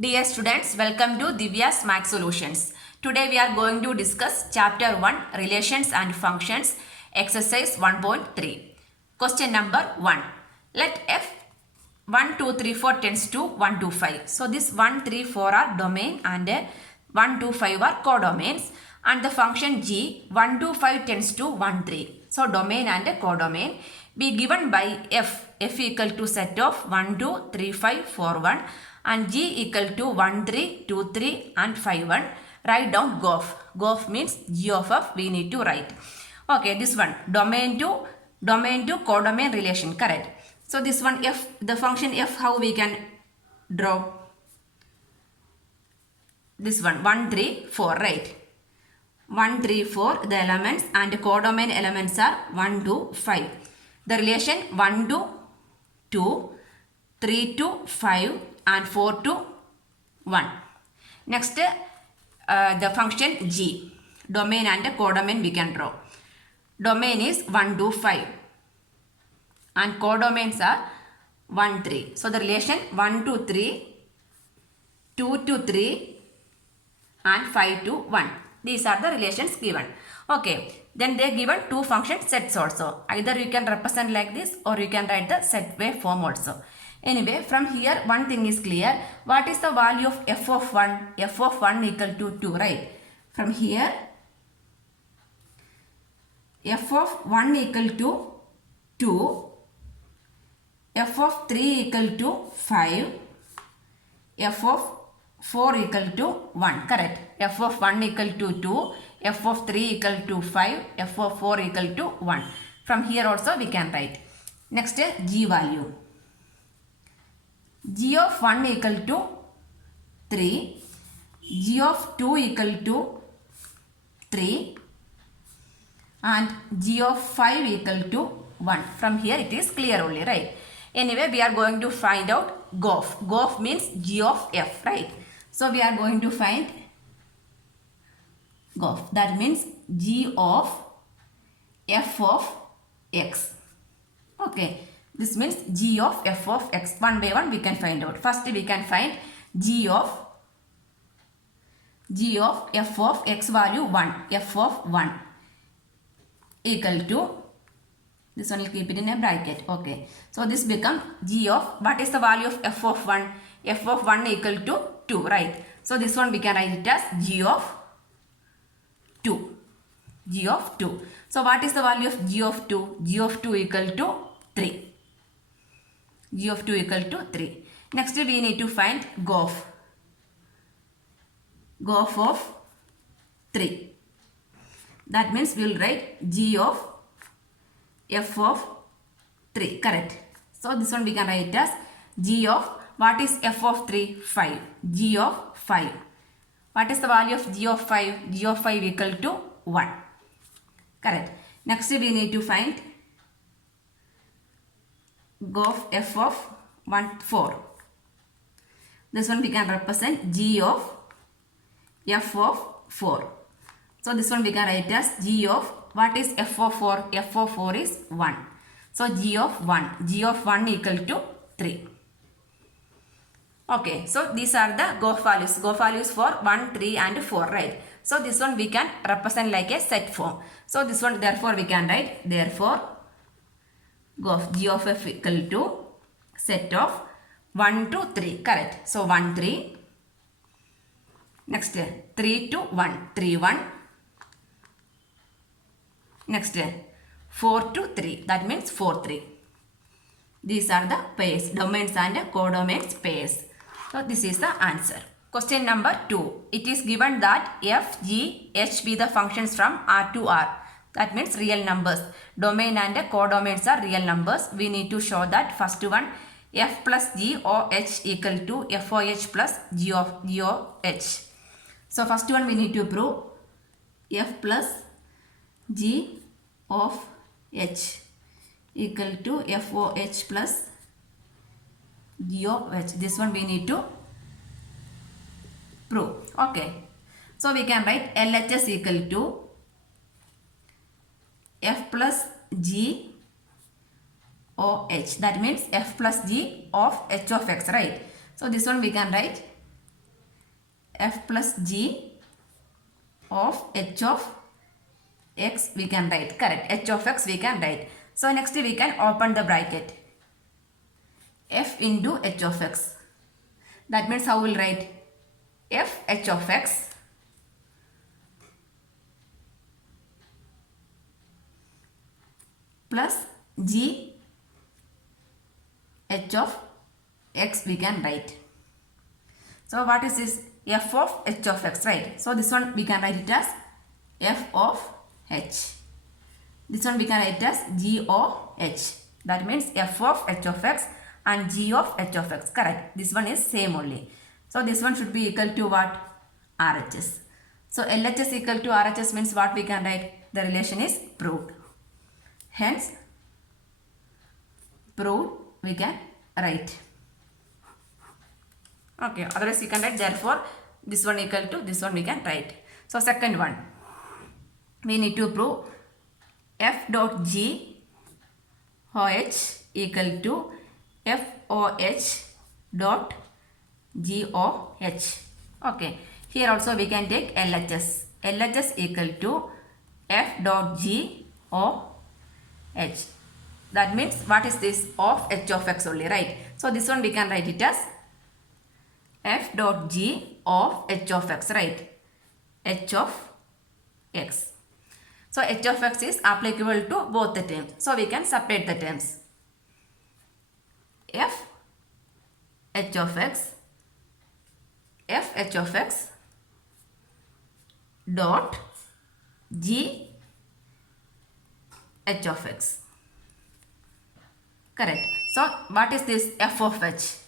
Dear students, welcome to Divya's Math Solutions. Today we are going to discuss Chapter 1 Relations and Functions, Exercise 1.3. Question number 1. Let f 1, 2, 3, 4 tends to 1, 2, 5. So this 1, 3, 4 are domain and 1, 2, 5 are codomains. And the function g 1, 2, 5 tends to 1, 3. So domain and codomain be given by f equal to set of 1, 2, 3, 5, 4, 1 and g equal to 1, 3, 2, 3 and 5, 1. Write down GOF. GOF means g of f we need to write. Okay, this one domain to codomain relation, correct. So this one f, the function f, how we can draw? This one 1, 3, 4, right? 1, 3, 4 the elements and codomain elements are 1 to 5. The relation 1 to 2, 3 to 5 and 4 to 1. Next the function g, domain and codomain we can draw. Domain is 1 to 5 and codomains are 1, 3. So the relation 1 to 3, 2 to 3 and 5 to 1. These are the relations given. Okay, then they given two function sets also. Either you can represent like this or you can write the set wave form also. Anyway, from here one thing is clear. What is the value of f of 1? F of 1 equal to 2, right? From here, f of 1 equal to 2, f of 3 equal to 5, f of 4 equal to 1, correct. F of 1 equal to 2, f of 3 equal to 5, f of 4 equal to 1. From here also we can write. Next g value. G of 1 equal to 3, g of 2 equal to 3 and g of 5 equal to 1. From here it is clear only, right? Anyway, we are going to find out GOF. GOF means g of f, right? So we are going to find GOF. That means g of f of x. Okay. This means g of f of x. One by one we can find out. First we can find g of f of x value 1. F of 1 equal to, this one will keep it in a bracket. Okay. So this becomes g of, what is the value of f of 1? F of 1 equal to 2, right? So this one we can write it as g of 2. G of 2. So what is the value of g of 2? G of 2 equal to 3. G of 2 equal to 3. Next we need to find GOF. GOF of 3. That means we will write g of f of 3, correct. So this one we can write as g of, what is f of 3? 5. G of 5. What is the value of g of 5? G of 5 equal to 1. Correct. Next we need to find GOF f of 4. This one we can represent g of f of 4. So this one we can write as g of, what is f of 4? F of 4 is 1. So g of 1. G of 1 equal to 3. Okay, so these are the GOF values. GOF values for 1, 3 and 4, right? So this one we can represent like a set form. So this one therefore we can write, therefore GOF g of f equal to set of 1 to 3, correct. So 1, 3. Next 3 to 1, 3, 1. Next 4 to 3, that means 4, 3. These are the pairs, domains and codomains pairs. So this is the answer. Question number 2. It is given that f, g, h be the functions from R to R. That means real numbers. Domain and codomains are real numbers. We need to show that first one, f plus g o h equal to f o h plus g o h. So first one we need to prove f plus g of h equal to f o h plus g o h. This one we need to prove. Okay. So we can write LHS equal to f plus g o h. That means f plus g of h of x, right? So this one we can write f plus g of h of x we can write. Correct. H of x we can write. So next we can open the bracket. F into h of x. That means how we'll write? F h of x plus g h of x we can write. So what is this? F of h of x, right? So this one we can write it as f of h. This one we can write it as g o h. That means f of h of x and g of h of x. Correct. This one is same only. So this one should be equal to what? RHS. So LHS equal to RHS means what we can write? The relation is proved. Hence, proved we can write. Okay, otherwise you can write therefore this one equal to this one we can write. So second one, we need to prove f dot g OH equal to FOH dot GOH. Okay, here also we can take LHS. LHS equal to f dot g o h. That means what is this? Of h of x only, right? So this one we can write it as f dot g of h of x, right? H of x. So h of x is applicable to both the terms. So we can separate the terms. F h of x, f h of x dot g h of x. Correct. So what is this? F of h.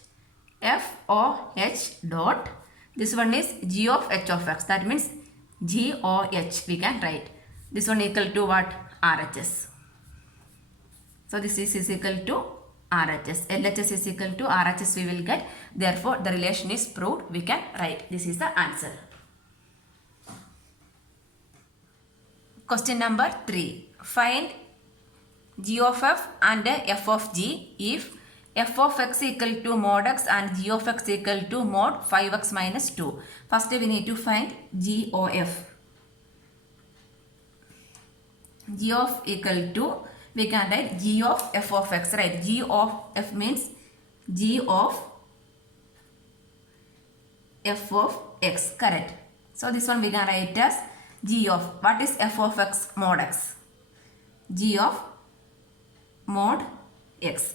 F o h dot, this one is g of h of x. That means g o h we can write. This one equal to what? RHS. So this is equal to RHS. LHS is equal to RHS we will get. Therefore the relation is proved. We can write. This is the answer. Question number 3. Find g of f and f of g if f of x equal to mod x and g of x equal to mod 5x minus 2. First we need to find g of f. G of equal to, we can write g of f of x, right? G of f means g of f of x, correct? So this one we can write as g of, what is f of x? Mod x. G of mod x.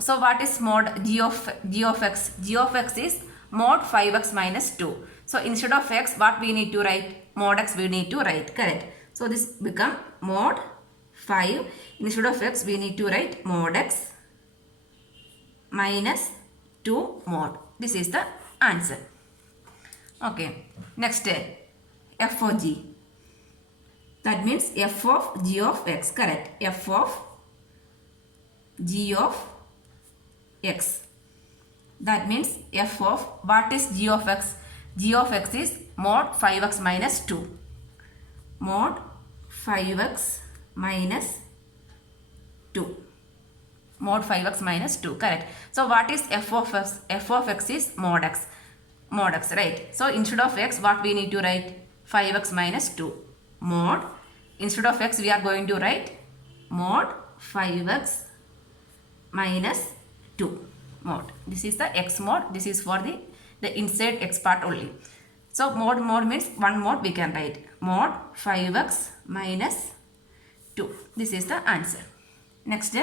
So what is mod g of x? G of x is mod 5x minus 2. So instead of x, what we need to write? Mod x we need to write, correct? So this become mod 5. Instead of x we need to write mod x minus 2 mod. This is the answer. Okay. Next, f of g. That means f of g of x, correct? F of g of x. That means f of, what is g of x? G of x is mod 5x minus 2. Mod 5x minus 2. Mod 5x minus 2, correct? So what is f of x? F of x is mod x. Mod x, right? So instead of x, what we need to write? 5x minus 2. Mod, instead of x we are going to write mod 5x minus 2 mod. This is the x mod. This is for the inside x part only. So mod means one mod we can write. Mod 5x minus 2. This is the answer. Next,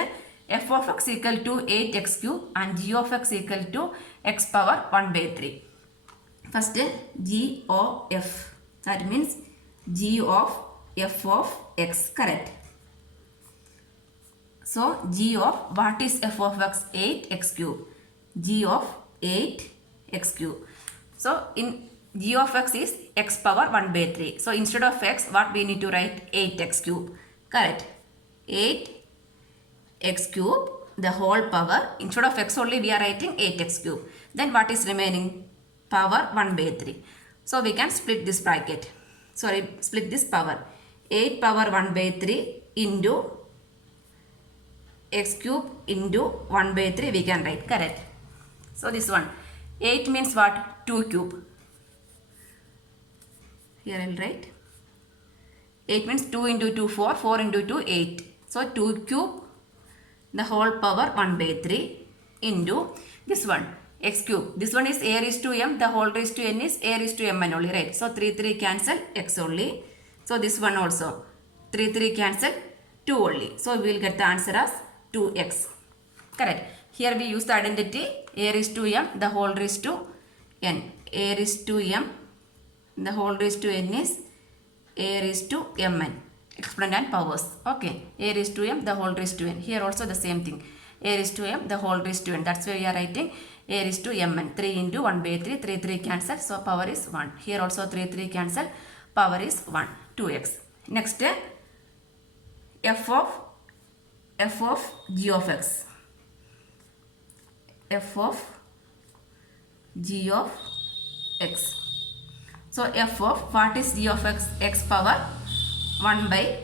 f of x equal to 8x cube and g of x equal to x power 1 by 3. First, g of f. That means g of f of x, correct? So g of, what is f of x? 8x cube. G of 8x cube. So in g of x is x power 1 by 3. So instead of x, what we need to write? 8x cube. Correct. 8x cube, the whole power. Instead of x only we are writing 8x cube. Then what is remaining? Power 1 by 3. So we can split this bracket. Sorry, split this power. 8 power 1 by 3 into x cube into 1 by 3 we can write, correct? So this one, 8 means what? 2 cube. Here I will write 8 means 2 into 2 4, 4 into 2 8. So 2 cube the whole power 1 by 3 into this one x cube. This one is a raised to m, the whole raised to n is a raised to mn only, right? So 3 cancel x only. So this one also 3 cancel 2 only. So we will get the answer as 2x. Correct. Here we use the identity a raised to m, the whole raised to n. A raised to m, the whole raised to n is a raised to mn. Exponent and powers. Okay. A raised to m, the whole raised to n. Here also the same thing. A raised to m, the whole raised to n. That's why we are writing a raised to mn. 3 into 1 by 3. 3 cancel. So power is 1. Here also 3 cancel. Power is 1. 2x. Next, f of g of x. F of g of x. So f of what is g of x? X power 1 by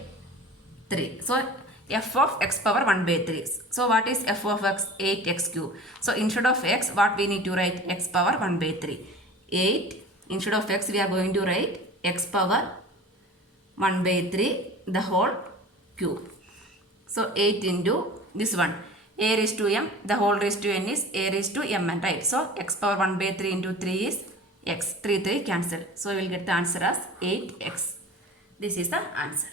3. So f of x power 1 by 3. So what is f of x? 8x cube. So instead of x, what we need to write? X power 1 by 3. 8. Instead of x, we are going to write x power 1 by 3 the whole cube. So 8 into this one. A raised to m, the whole raised to n is a raised to mn, right? So x power 1 by 3 into 3 is x. 3 cancel. So we will get the answer as 8x. This is the answer.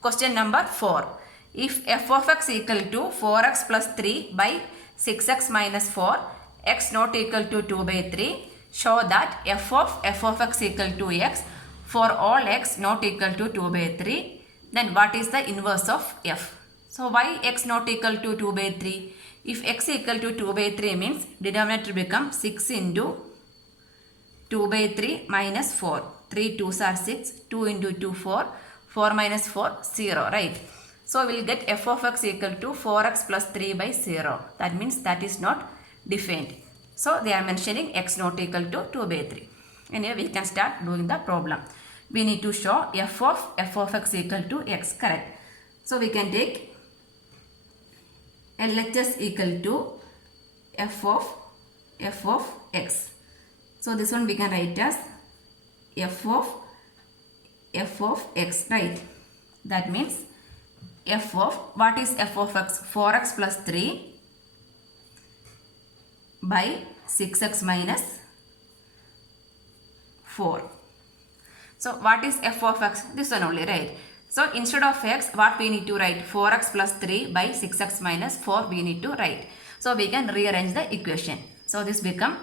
Question number 4. If f of x equal to 4x plus 3 by 6x minus 4, x not equal to 2 by 3, show that f of x equal to x for all x not equal to 2 by 3, then what is the inverse of f? So why x not equal to 2 by 3? If x equal to 2 by 3 means denominator become 6 into 2 by 3 minus 4. 3 2s are 6. 2 into 2 4. 4 minus 4 0, right? So we will get f of x equal to 4x plus 3 by 0. That means that is not defined. So they are mentioning x not equal to 2 by 3. Anyway, we can start doing the problem. We need to show f of x equal to x. Correct. So we can take LHS equal to f of x. So this one we can write as f of x, right? That means f of, what is f of x? 4x plus 3 by 6x minus 4. So what is f of x? This one only, right? So instead of x, what we need to write? 4x plus 3 by 6x minus 4 we need to write. So we can rearrange the equation. So this become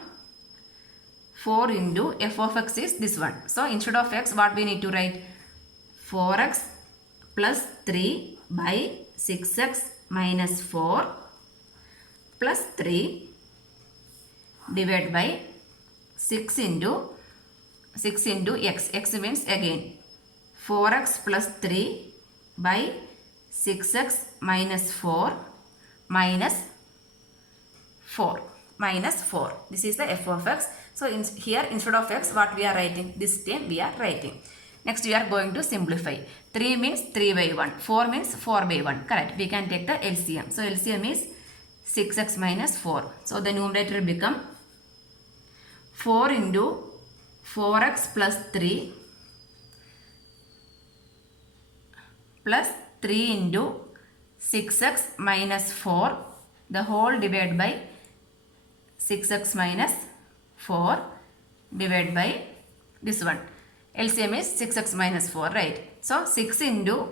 4 into f of x is this one. So instead of x, what we need to write? 4x plus 3 by 6x minus 4 plus 3 divided by 6 into x. X means again 4x plus 3 by 6x minus 4 minus 4. This is the f of x. So here instead of x, what we are writing? This term we are writing. Next we are going to simplify. 3 means 3 by 1. 4 means 4 by 1. Correct. We can take the LCM. So LCM is 6x minus 4. So the numerator become 4 into 4x plus 3 plus 3 into 6x minus 4 the whole divided by 6x minus 4 divided by this one. LCM is 6x minus 4, right? So 6 into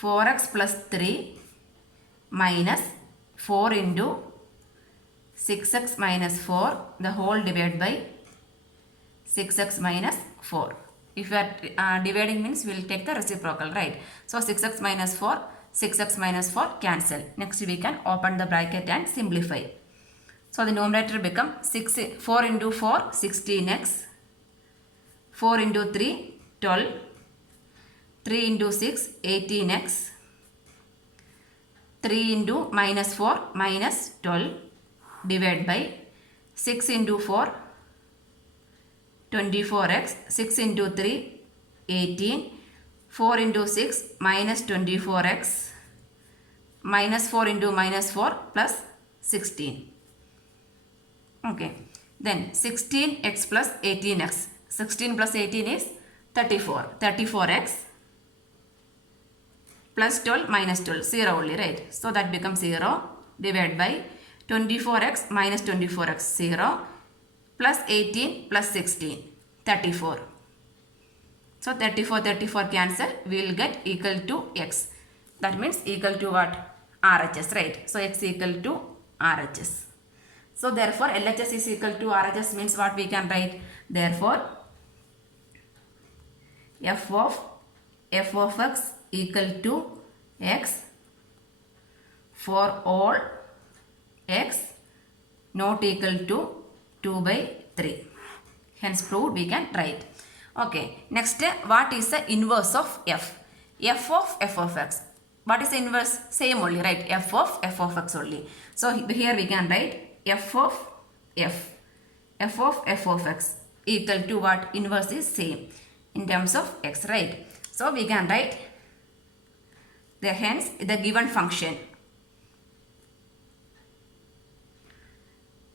4x plus 3 minus 4 into 6x minus 4 the whole divided by 6x minus 4. If you are dividing means we will take the reciprocal, right? So 6x minus 4, 6x minus 4 cancel. Next we can open the bracket and simplify. So the numerator become 4 into 4, 16x. 4 into 3, 12. 3 into 6, 18x. 3 into minus 4, minus 12. Divided by 6 into 4, 24x. 6 into 3, 18. 4 into 6, minus 24x. Minus 4 into minus 4 plus 16. Okay. Then 16x plus 18x. 16 plus 18 is 34. 34x plus 12 minus 12, 0 only, right? So that becomes 0 divided by 24x minus 24x, 0 plus 18 plus 16, 34. So 34 cancel, we will get equal to x. That means equal to what? RHS, right? So x equal to RHS. So therefore LHS is equal to RHS means what we can write? Therefore f of x equal to x for all x not equal to 2 by 3. Hence proved we can write. Okay, next what is the inverse of f? F of x. What is the inverse? Same only, right? F of x only. So here we can write f of x equal to what? Inverse is same in terms of x, right? So we can write hence the given function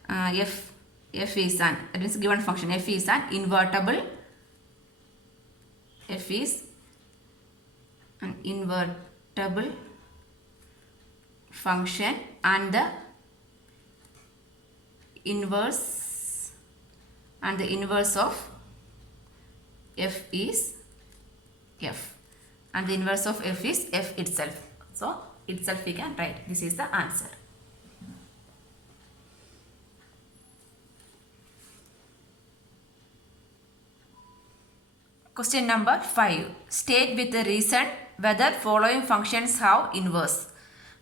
f is an, it is given function f is an invertible, f is an invertible function and the inverse of f is f, and the inverse of f is f itself. So itself we can write. This is the answer. Question number 5. State with the reason whether following functions have inverse.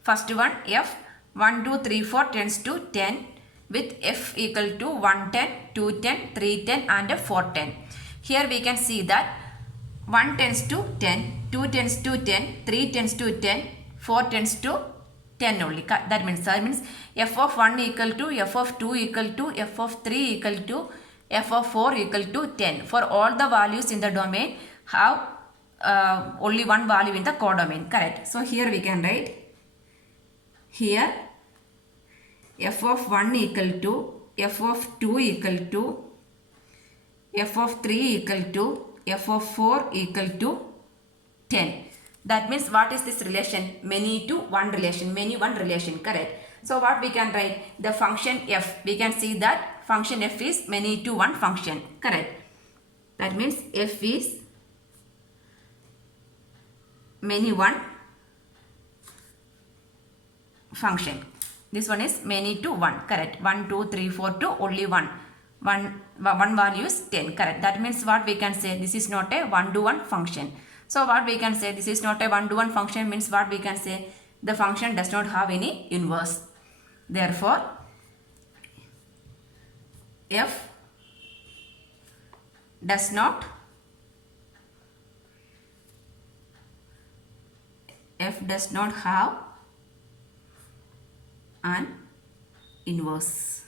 First one, f 1, 2, 3, 4 tends to 10 with f equal to 110, 210, 310 and 410. Here we can see that 1 tends to 10, 2 tends to 10, 3 tends to 10, 4 tends to 10 only. That means f of 1 equal to, f of 2 equal to, f of 3 equal to, f of 4 equal to 10. For all the values in the domain have only one value in the codomain. Correct. So here we can write here f of 1 equal to, f of 2 equal to, f of 3 equal to, f of 4 equal to 10. That means what is this relation? Many to one relation. Many one relation. Correct. So what we can write? The function f. We can see that function f is many to one function. Correct. That means f is many one function. This one is many to one. Correct. 1, 2, 3, 4 to only one. One value is 10. Correct. That means what we can say? This is not a one-to-one function. So what we can say? This is not a one-to-one function means what we can say? The function does not have any inverse. Therefore, f does not have an inverse.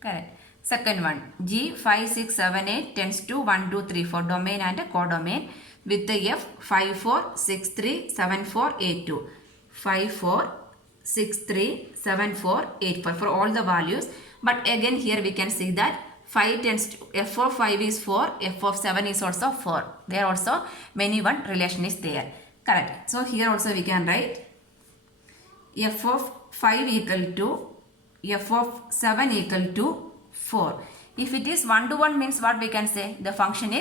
Correct. Second one, G 5, 6, 7, 8 tends to 1, 2, 3, 4 domain and codomain with the f 5, 4, 6, 3, 7, 4, 8, 2. 5, 4, 6, 3, 7, 4, 8, 4 for all the values. But again here we can see that 5 tends to, f of 5 is 4, f of 7 is also 4. There also many one relation is there. Correct. So here also we can write f of 5 equal to f of 7 equal to 4. If it is 1 to 1 means what we can say? The function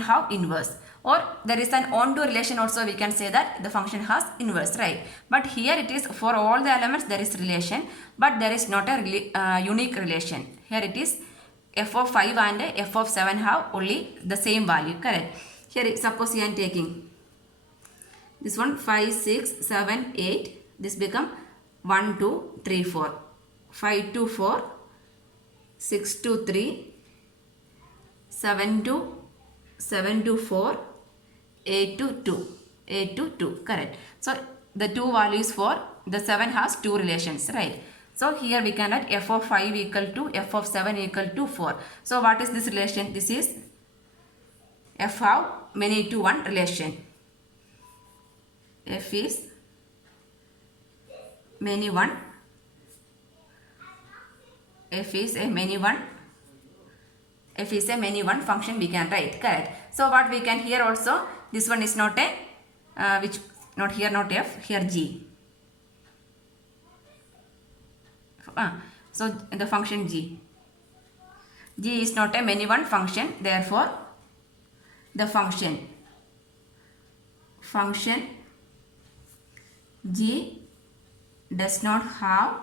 have inverse. Or there is an on to relation also we can say that the function has inverse, right? But here it is for all the elements there is relation, but there is not a unique relation. Here it is f of 5 and f of 7 have only the same value. Correct. Here suppose I am taking this one 5, 6, 7, 8. This become 1, 2, 3, 4. 5 to 4, 6 to 3, 7 to 4, 8 to 2. 8 to 2. Correct. So the two values for the 7 has two relations, right? So here we can write f of 5 equal to f of 7 equal to 4. So what is this relation? This is f have many to one relation. F is many one F is a many one. F is a many one function we can write. Correct. So what we can here also, this one is not a, which, not here, not F, here G. So the function G. G is not a many one function. Therefore, the function G does not have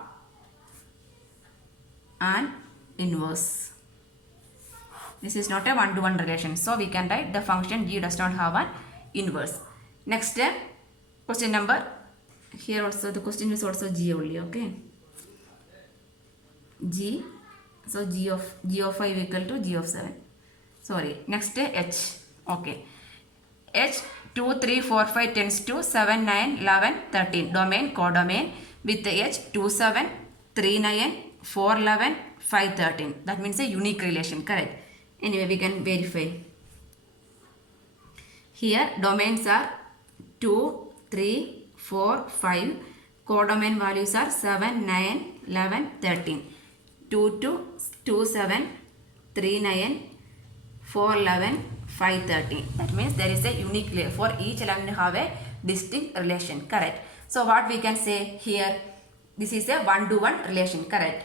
an inverse. This is not a one-to-one relation. So we can write the function G does not have an inverse. Next, question number. Here also the question is also G only. Okay. G. So G of 5 equal to G of 7. Sorry. Next, H. Okay. H 2, 3, 4, 5 tends to 7, 9, 11, 13. Domain, codomain with H 2, 7, 3, 9, 4, 11, 5, 13. That means a unique relation. Correct. Anyway, we can verify. Here domains are 2, 3, 4, 5. Codomain values are 7, 9, 11, 13. 2, 2, 2, 7, 3, 9, 4, 11, 5, 13. That means there is a unique relation. For each element have a distinct relation. Correct. So what we can say here, this is a one-to-one relation. Correct.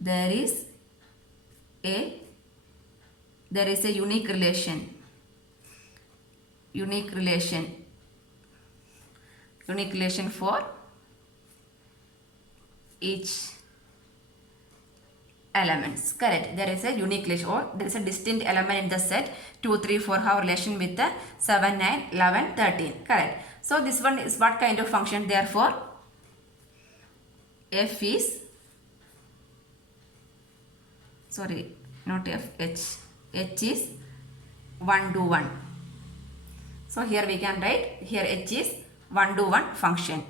There is a unique relation. Unique relation for each elements. Correct. There is a unique relation, or there is a distinct element in the set 2, 3, 4 have relation with the 7, 9, 11, 13. Correct. So this one is what kind of function? Therefore, F is, sorry, not F, H. H is 1-to-1. So here we can write, here H is 1-to-1 function.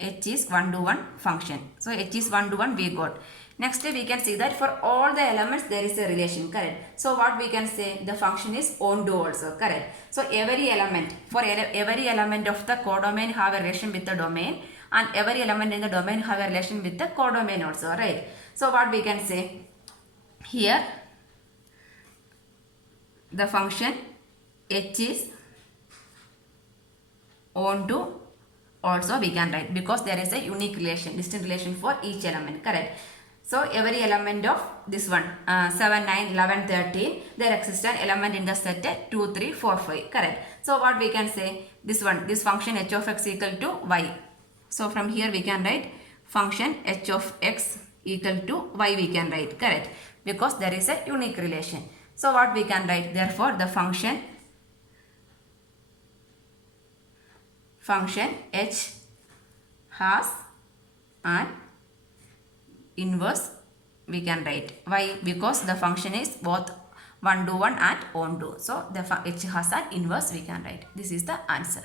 H is 1-to-1 function. So H is 1-to-1 we got. Next we can see that for all the elements there is a relation. Correct. So what we can say, the function is on-to also. Correct. So every element, for every element of the codomain have a relation with the domain, and every element in the domain have a relation with the codomain also. Right. So what we can say here, the function H is on-to also we can write, because there is a unique relation, distinct relation for each element. Correct. So every element of this one 7, 9, 11, 13, there exists an element in the set 2, 3, 4, 5. Correct. So what we can say, this one, this function h of x equal to y. So from here we can write function h of x equal to y we can write. Correct. Because there is a unique relation. So what we can write, therefore the function h has an inverse we can write. Why? Because the function is both 1-to-1 and on-to. So the h has an inverse we can write. This is the answer.